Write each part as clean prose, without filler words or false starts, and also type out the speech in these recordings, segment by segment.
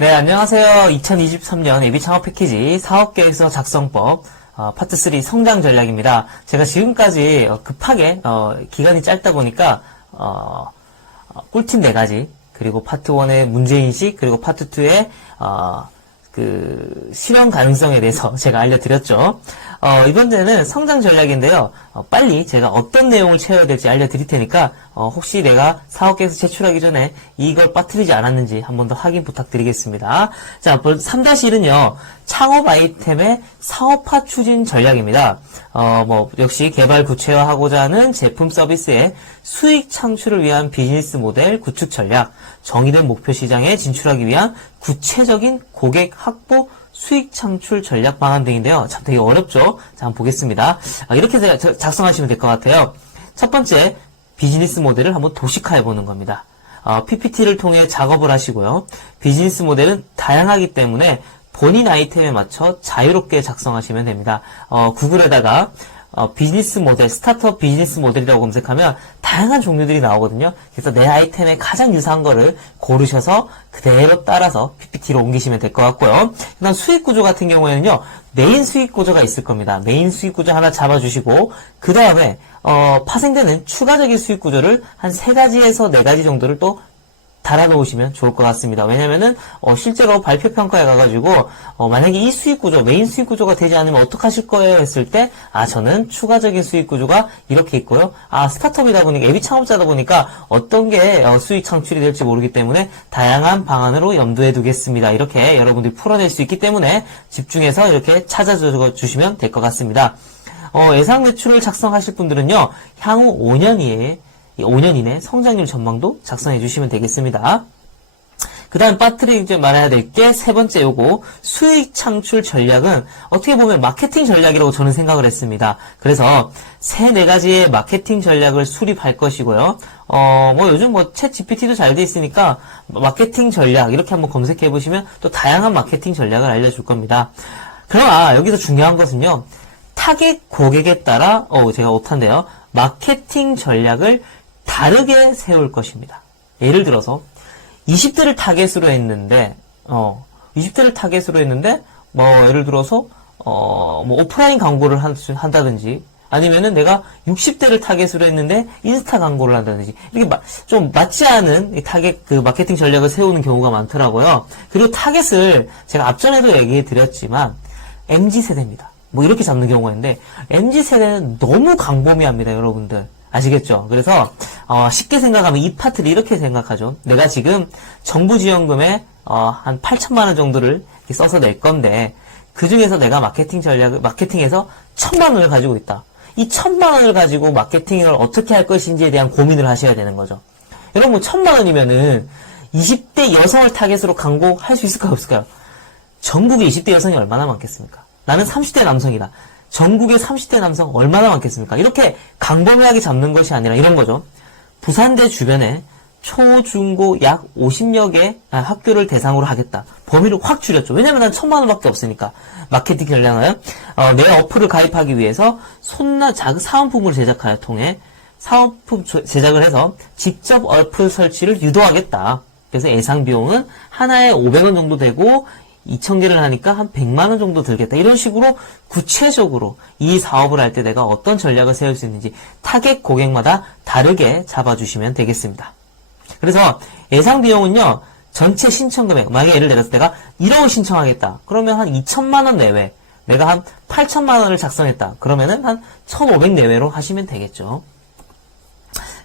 네, 안녕하세요. 2023년 예비 창업 패키지 사업계획서 작성법 파트 3 성장 전략입니다. 제가 지금까지 급하게 기간이 짧다 보니까 꿀팁 4가지, 그리고 파트 1의 문제인식, 그리고 파트 2의 실현 가능성에 대해서 제가 알려드렸죠. 이번에는 성장 전략인데요. 빨리 제가 어떤 내용을 채워야 될지 알려드릴 테니까 혹시 내가 사업계획서 제출하기 전에 이걸 빠뜨리지 않았는지 한 번 더 확인 부탁드리겠습니다. 자, 3-1은요. 창업 아이템의 사업화 추진 전략입니다. 역시 개발 구체화하고자 하는 제품 서비스의 수익 창출을 위한 비즈니스 모델 구축 전략, 정의된 목표 시장에 진출하기 위한 구체적인 고객 확보 수익 창출 전략 방안 등인데요. 참 되게 어렵죠? 자, 한번 보겠습니다. 이렇게 작성하시면 될 것 같아요. 첫 번째, 비즈니스 모델을 한번 도식화해 보는 겁니다. PPT를 통해 작업을 하시고요. 비즈니스 모델은 다양하기 때문에 본인 아이템에 맞춰 자유롭게 작성하시면 됩니다. 구글에다가 비즈니스 모델, 스타트업 비즈니스 모델이라고 검색하면 다양한 종류들이 나오거든요. 그래서 내 아이템에 가장 유사한 거를 고르셔서 그대로 따라서 PPT로 옮기시면 될 것 같고요. 그다음 수익 구조 같은 경우에는요. 메인 수익 구조가 있을 겁니다. 메인 수익 구조 하나 잡아주시고 그 다음에 파생되는 추가적인 수익 구조를 한 3가지에서 4가지 정도를 또 달아놓으시면 좋을 것 같습니다. 왜냐면은 실제로 발표 평가에 가가지고 만약에 이 수익 구조, 메인 수익 구조가 되지 않으면 어떡하실 거예요? 했을 때 저는 추가적인 수익 구조가 이렇게 있고요. 스타트업이다 보니까, 예비 창업자다 보니까 어떤 게 수익 창출이 될지 모르기 때문에 다양한 방안으로 염두에 두겠습니다. 이렇게 여러분들이 풀어낼 수 있기 때문에 집중해서 이렇게 찾아주시면 될 것 같습니다. 예상 매출을 작성하실 분들은요, 향후 5년 이내 성장률 전망도 작성해 주시면 되겠습니다. 그 다음 빠뜨리 이제 말해야 될 게 3번째 요거 수익 창출 전략은 어떻게 보면 마케팅 전략이라고 저는 생각을 했습니다. 그래서 3-4가지의 마케팅 전략을 수립할 것이고요. 요즘 챗 GPT도 잘 돼 있으니까 마케팅 전략 이렇게 한번 검색해 보시면 또 다양한 마케팅 전략을 알려줄 겁니다. 그러나 여기서 중요한 것은요. 타겟 고객에 따라 제가 오탄데요. 마케팅 전략을 다르게 세울 것입니다. 예를 들어서 20대를 타겟으로 했는데 예를 들어서 오프라인 광고를 한다든지 아니면은 내가 60대를 타겟으로 했는데 인스타 광고를 한다든지 이렇게 좀 맞지 않은 타겟 마케팅 전략을 세우는 경우가 많더라고요. 그리고 타겟을 제가 앞전에도 얘기해 드렸지만 MZ세대입니다. 이렇게 잡는 경우가 있는데 MZ세대는 너무 광범위합니다, 여러분들. 아시겠죠? 그래서 쉽게 생각하면 이 파트를 이렇게 생각하죠. 내가 지금 정부 지원금에 한 8천만 원 정도를 써서 낼 건데 그 중에서 내가 마케팅에서 1,000만 원을 가지고 있다. 이 1,000만 원을 가지고 마케팅을 어떻게 할 것인지에 대한 고민을 하셔야 되는 거죠. 여러분 1,000만 원이면은 20대 여성을 타겟으로 광고할 수 있을까요, 없을까요? 전국에 20대 여성이 얼마나 많겠습니까? 나는 30대 남성이다. 전국의 30대 남성 얼마나 많겠습니까? 이렇게 광범위하게 잡는 것이 아니라 이런 거죠. 부산대 주변에 초, 중, 고 약 50여 개 학교를 대상으로 하겠다. 범위를 확 줄였죠. 왜냐면 난 1,000만 원밖에 없으니까. 마케팅 전략은 내 어플을 가입하기 위해서 사은품을 통해 사은품 제작을 해서 직접 어플 설치를 유도하겠다. 그래서 예상 비용은 하나에 500원 정도 되고 2,000개를 하니까 한 100만 원 정도 들겠다. 이런 식으로 구체적으로 이 사업을 할 때 내가 어떤 전략을 세울 수 있는지 타겟 고객마다 다르게 잡아주시면 되겠습니다. 그래서 예상 비용은요. 전체 신청 금액, 만약에 예를 들어서 내가 1억을 신청하겠다. 그러면 한 2,000만 원 내외, 내가 한 8천만 원을 작성했다. 그러면은 한 1,500 내외로 하시면 되겠죠.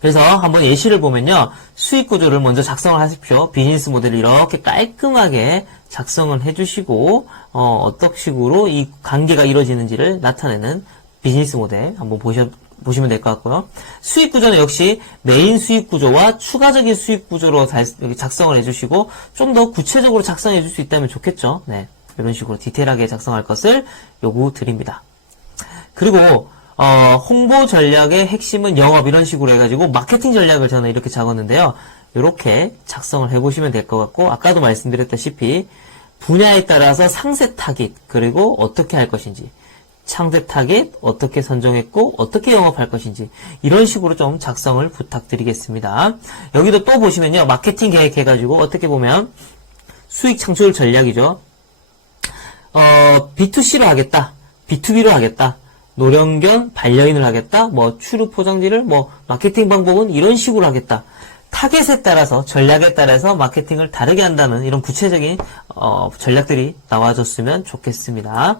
그래서 한번 예시를 보면요. 수익 구조를 먼저 작성을 하십시오. 비즈니스 모델을 이렇게 깔끔하게 작성을 해주시고 어떤 식으로 이 관계가 이루어지는지를 나타내는 비즈니스 모델 한번 보시면 될 것 같고요. 수익 구조는 역시 메인 수익 구조와 추가적인 수익 구조로 작성을 해주시고 좀 더 구체적으로 작성해 줄 수 있다면 좋겠죠. 네, 이런 식으로 디테일하게 작성할 것을 요구드립니다. 그리고 홍보 전략의 핵심은 영업 이런 식으로 해가지고 마케팅 전략을 저는 이렇게 적었는데요. 이렇게 작성을 해보시면 될 것 같고 아까도 말씀드렸다시피 분야에 따라서 상세 타깃 그리고 어떻게 할 것인지 상세 타깃 어떻게 선정했고 어떻게 영업할 것인지 이런 식으로 좀 작성을 부탁드리겠습니다. 여기도 또 보시면요. 마케팅 계획 해가지고 어떻게 보면 수익 창출 전략이죠. B2C로 하겠다. B2B로 하겠다. 노령견 반려인을 하겠다. 뭐 추루 포장지를 뭐 마케팅 방법은 이런 식으로 하겠다. 타겟에 따라서 전략에 따라서 마케팅을 다르게 한다는 이런 구체적인 전략들이 나와줬으면 좋겠습니다.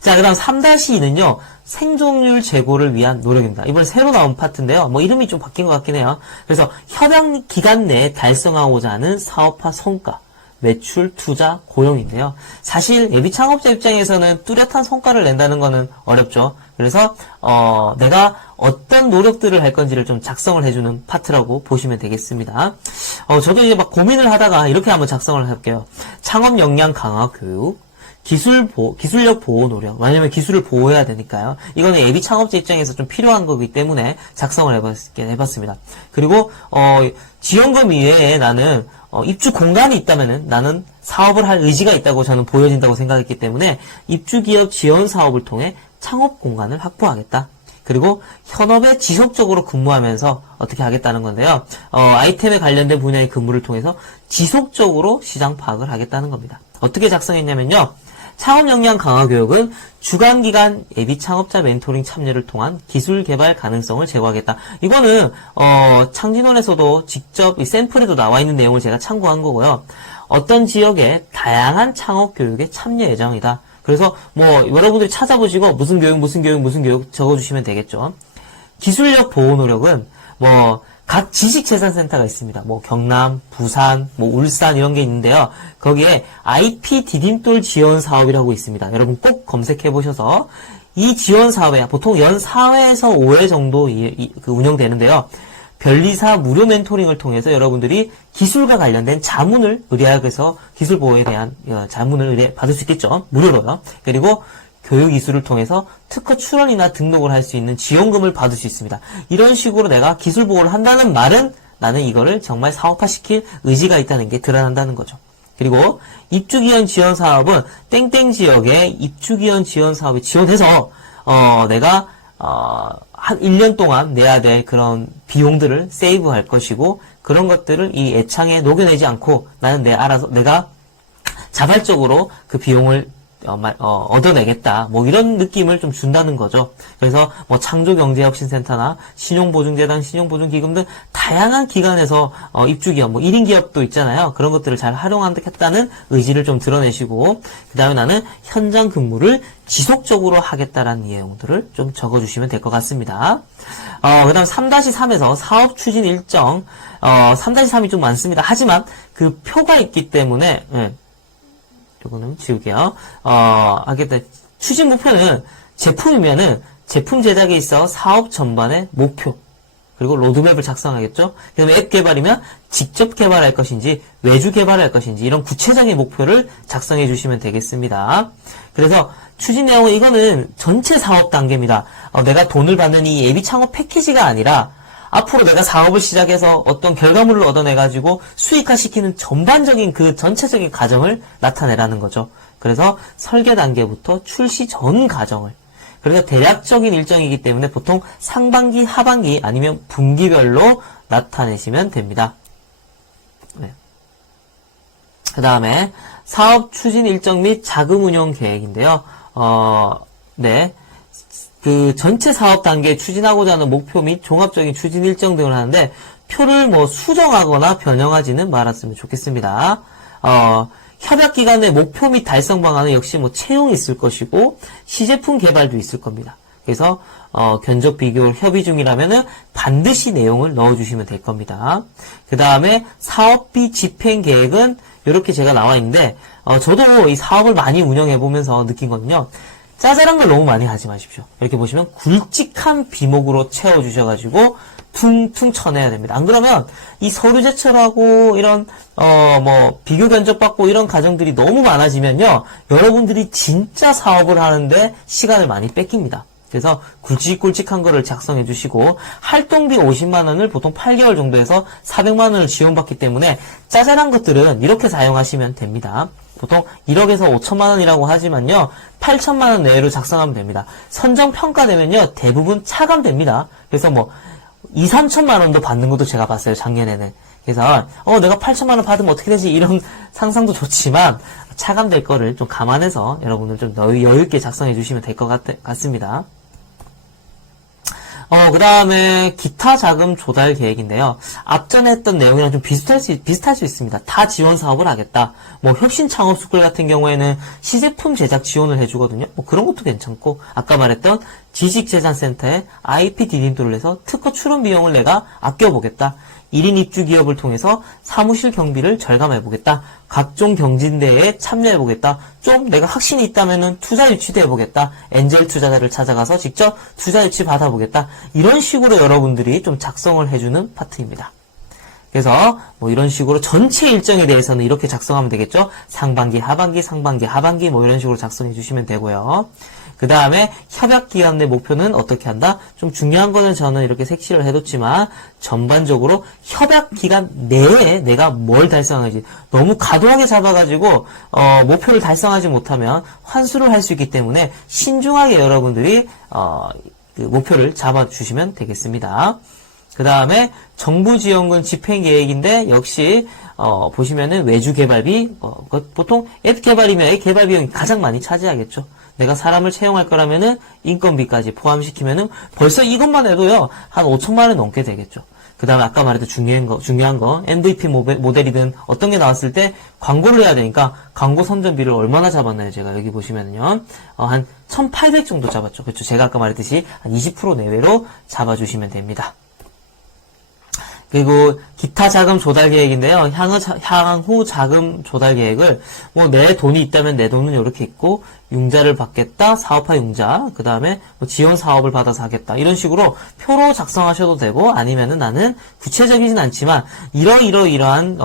자, 그 다음 3-2는요, 생존율 제고를 위한 노력입니다. 이번에 새로 나온 파트인데요. 뭐 이름이 좀 바뀐 것 같긴 해요. 그래서 협약 기간 내에 달성하고자 하는 사업화 성과, 매출, 투자, 고용인데요. 사실 예비 창업자 입장에서는 뚜렷한 성과를 낸다는 거는 어렵죠. 그래서 내가 어떤 노력들을 할 건지를 좀 작성을 해주는 파트라고 보시면 되겠습니다. 저도 이제 막 고민을 하다가 이렇게 한번 작성을 할게요. 창업 역량 강화 교육, 기술력 보호 노력. 왜냐면 기술을 보호해야 되니까요. 이거는 예비 창업자 입장에서 좀 필요한 거기 때문에 작성을 해봤습니다. 그리고, 지원금 이외에 나는, 입주 공간이 있다면은 나는 사업을 할 의지가 있다고 저는 보여진다고 생각했기 때문에 입주기업 지원 사업을 통해 창업 공간을 확보하겠다. 그리고 현업에 지속적으로 근무하면서 어떻게 하겠다는 건데요. 아이템에 관련된 분야의 근무를 통해서 지속적으로 시장 파악을 하겠다는 겁니다. 어떻게 작성했냐면요. 창업 역량 강화 교육은 주간기간 예비 창업자 멘토링 참여를 통한 기술 개발 가능성을 제고하겠다. 이거는 창진원에서도 직접 이 샘플에도 나와 있는 내용을 제가 참고한 거고요. 어떤 지역의 다양한 창업 교육에 참여 예정이다. 그래서 뭐 여러분들이 찾아보시고 무슨 교육 적어주시면 되겠죠. 기술력 보호 노력은 뭐 각 지식재산센터가 있습니다. 뭐 경남, 부산, 뭐 울산 이런 게 있는데요. 거기에 IP 디딤돌 지원 사업이라고 있습니다. 여러분 꼭 검색해 보셔서 이 지원 사업에 보통 연 4회에서 5회 정도 운영되는데요. 변리사 무료 멘토링을 통해서 여러분들이 기술과 관련된 자문을 의뢰하여서 기술 보호에 대한 자문을 받을 수 있겠죠. 무료로요. 그리고 교육 이수를 통해서 특허 출원이나 등록을 할 수 있는 지원금을 받을 수 있습니다. 이런 식으로 내가 기술 보호를 한다는 말은 나는 이거를 정말 사업화시킬 의지가 있다는 게 드러난다는 거죠. 그리고 입주기원 지원 사업은 땡땡 지역에 입주기원 지원 사업이 지원해서 내가 한 1년 동안 내야 될 그런 비용들을 세이브할 것이고 그런 것들을 이 애창에 녹여내지 않고 나는 내가 자발적으로 그 비용을 얻어내겠다. 뭐 이런 느낌을 좀 준다는 거죠. 그래서 뭐 창조경제혁신센터나 신용보증재단, 신용보증기금 등 다양한 기관에서 입주기업, 뭐 1인 기업도 있잖아요. 그런 것들을 잘 활용하겠다는 의지를 좀 드러내시고 그 다음에 나는 현장 근무를 지속적으로 하겠다라는 내용들을 좀 적어주시면 될 것 같습니다. 그 다음 3-3에서 사업 추진 일정 3-3이 좀 많습니다. 하지만 그 표가 있기 때문에 이거는 지울게요. 하겠다. 추진 목표는 제품이면은 제품 제작에 있어 사업 전반의 목표 그리고 로드맵을 작성하겠죠. 그 다음에 앱 개발이면 직접 개발할 것인지 외주 개발할 것인지 이런 구체적인 목표를 작성해 주시면 되겠습니다. 그래서 추진 내용은 이거는 전체 사업 단계입니다. 내가 돈을 받는 이 예비 창업 패키지가 아니라 앞으로 내가 사업을 시작해서 어떤 결과물을 얻어내가지고 수익화시키는 전반적인 그 전체적인 과정을 나타내라는 거죠. 그래서 설계 단계부터 출시 전 과정을. 그래서 대략적인 일정이기 때문에 보통 상반기, 하반기 아니면 분기별로 나타내시면 됩니다. 네. 그 다음에 사업 추진 일정 및 자금 운용 계획인데요. 네. 그 전체 사업 단계에 추진하고자 하는 목표 및 종합적인 추진 일정 등을 하는데 표를 뭐 수정하거나 변형하지는 말았으면 좋겠습니다. 협약 기간 내 목표 및 달성 방안은 역시 뭐 채용이 있을 것이고 시제품 개발도 있을 겁니다. 그래서 견적 비교 협의 중이라면은 반드시 내용을 넣어주시면 될 겁니다. 그 다음에 사업비 집행 계획은 이렇게 제가 나와 있는데 저도 이 사업을 많이 운영해 보면서 느낀 거는요. 짜잘한 걸 너무 많이 하지 마십시오. 이렇게 보시면 굵직한 비목으로 채워주셔가지고 퉁퉁 쳐내야 됩니다. 안 그러면 이 서류 제출하고 이런 뭐 비교 견적 받고 이런 과정들이 너무 많아지면요. 여러분들이 진짜 사업을 하는데 시간을 많이 뺏깁니다. 그래서 굵직굵직한 거를 작성해 주시고 활동비 50만 원을 보통 8개월 정도에서 400만 원을 지원받기 때문에 짜잘한 것들은 이렇게 사용하시면 됩니다. 보통 1억에서 5천만 원이라고 하지만요. 8천만 원 내외로 작성하면 됩니다. 선정 평가 되면요. 대부분 차감됩니다. 그래서 뭐 2, 3천만 원도 받는 것도 제가 봤어요. 작년에는. 그래서 내가 8천만 원 받으면 어떻게 되지? 이런 상상도 좋지만 차감될 거를 좀 감안해서 여러분들 좀 여유 있게 작성해 주시면 될 것 같습니다. 그 다음에 기타 자금 조달 계획인데요. 앞전에 했던 내용이랑 좀 비슷할 수 있습니다. 타 지원 사업을 하겠다. 뭐 혁신 창업 스쿨 같은 경우에는 시제품 제작 지원을 해주거든요. 뭐 그런 것도 괜찮고, 아까 말했던 지식재산센터에 IP 디딤돌을 해서 특허 출원 비용을 내가 아껴보겠다. 1인 입주 기업을 통해서 사무실 경비를 절감해보겠다. 각종 경진대회에 참여해보겠다. 좀 내가 확신이 있다면은 투자 유치도 해보겠다. 엔젤 투자자를 찾아가서 직접 투자 유치 받아보겠다. 이런 식으로 여러분들이 좀 작성을 해주는 파트입니다. 그래서 뭐 이런 식으로 전체 일정에 대해서는 이렇게 작성하면 되겠죠. 상반기, 하반기, 상반기, 하반기 뭐 이런 식으로 작성해 주시면 되고요. 그 다음에 협약 기간 내 목표는 어떻게 한다? 좀 중요한 거는 저는 이렇게 색칠을 해뒀지만 전반적으로 협약 기간 내에 내가 뭘 달성하는지 너무 과도하게 잡아가지고 목표를 달성하지 못하면 환수를 할 수 있기 때문에 신중하게 여러분들이 그 목표를 잡아주시면 되겠습니다. 그 다음에 정부지원금 집행계획인데 역시 보시면은 외주개발비 보통 앱 개발이면 앱 개발 비용이 가장 많이 차지하겠죠. 내가 사람을 채용할 거라면은 인건비까지 포함시키면은 벌써 이것만 해도요 한 5천만 원 넘게 되겠죠. 그 다음에 아까 말했던 중요한 거 MVP 모델이든 어떤 게 나왔을 때 광고를 해야 되니까 광고 선전비를 얼마나 잡았나요? 제가 여기 보시면요 한 1,800 정도 잡았죠. 그렇죠. 제가 아까 말했듯이 한 20% 내외로 잡아주시면 됩니다. 그리고 기타 자금 조달 계획인데요. 향후 자금 조달 계획을 뭐 내 돈이 있다면 내 돈은 이렇게 있고 융자를 받겠다. 사업화 융자. 그 다음에 뭐 지원 사업을 받아서 하겠다. 이런 식으로 표로 작성하셔도 되고 아니면은 나는 구체적이진 않지만 이러이러이러한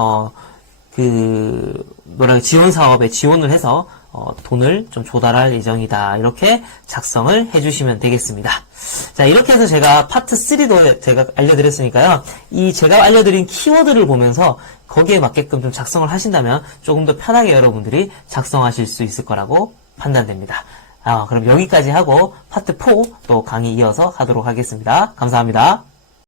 지원 사업에 지원을 해서 돈을 좀 조달할 예정이다. 이렇게 작성을 해주시면 되겠습니다. 자, 이렇게 해서 제가 파트 3도 제가 알려드렸으니까요. 이 제가 알려드린 키워드를 보면서 거기에 맞게끔 좀 작성을 하신다면 조금 더 편하게 여러분들이 작성하실 수 있을 거라고 판단됩니다. 그럼 여기까지 하고 파트 4 또 강의 이어서 하도록 하겠습니다. 감사합니다.